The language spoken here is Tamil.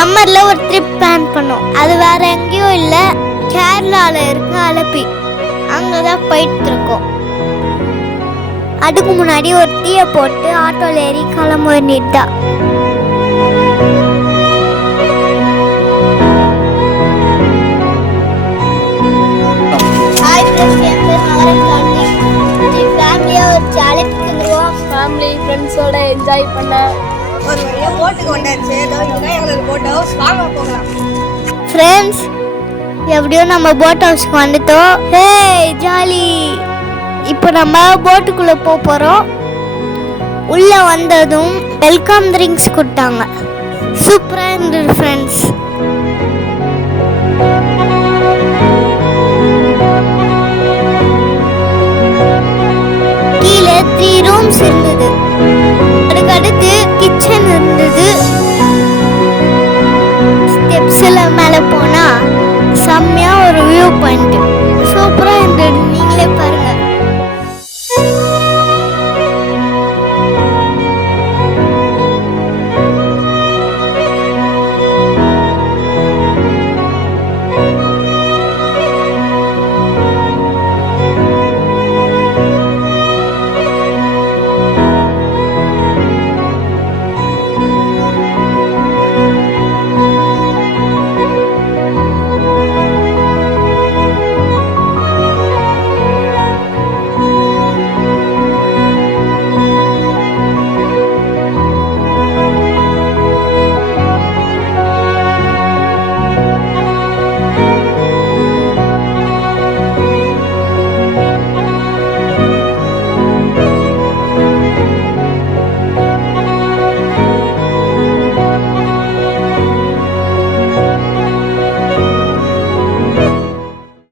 சம்மர்ல ஒரு ட்ரிப் பிளான் பண்ணோம். அது வேற எங்கேயும் இல்ல, கேரளால இருக்க அலப்பி. அங்கதான் போயிட்டு இருக்கோம். அதுக்கு முன்னாடி ஒரு டீயை போட்டு ஆட்டோல ஏறி கிளம்ப வேண்டியதுதான். ஃபேமிலி ஃப்ரெண்ட்ஸோட என்ஜாய் பண்ண ஒரு வழியாக போட்டுக்கு வந்தாச்சு. எங்களுக்கு போட் ஹவுஸ் வாங்க போகலாம். ஃப்ரெண்ட்ஸ், எப்படியோ நம்ம போட் ஹவுஸ்க்கு வந்துட்டோம். ஹே ஜாலி! இப்போ நம்ம போட்டுக்குள்ளே போகிறோம். உள்ளே வந்ததும் வெல்கம் ட்ரிங்க்ஸ் கொடுத்தாங்க. சூப்பராக இருந்தது ஃப்ரெண்ட்ஸ். கீழே 3 ரூம்ஸ் இருந்தது. அதுக்கடுத்து கிச்சன் இருந்தது.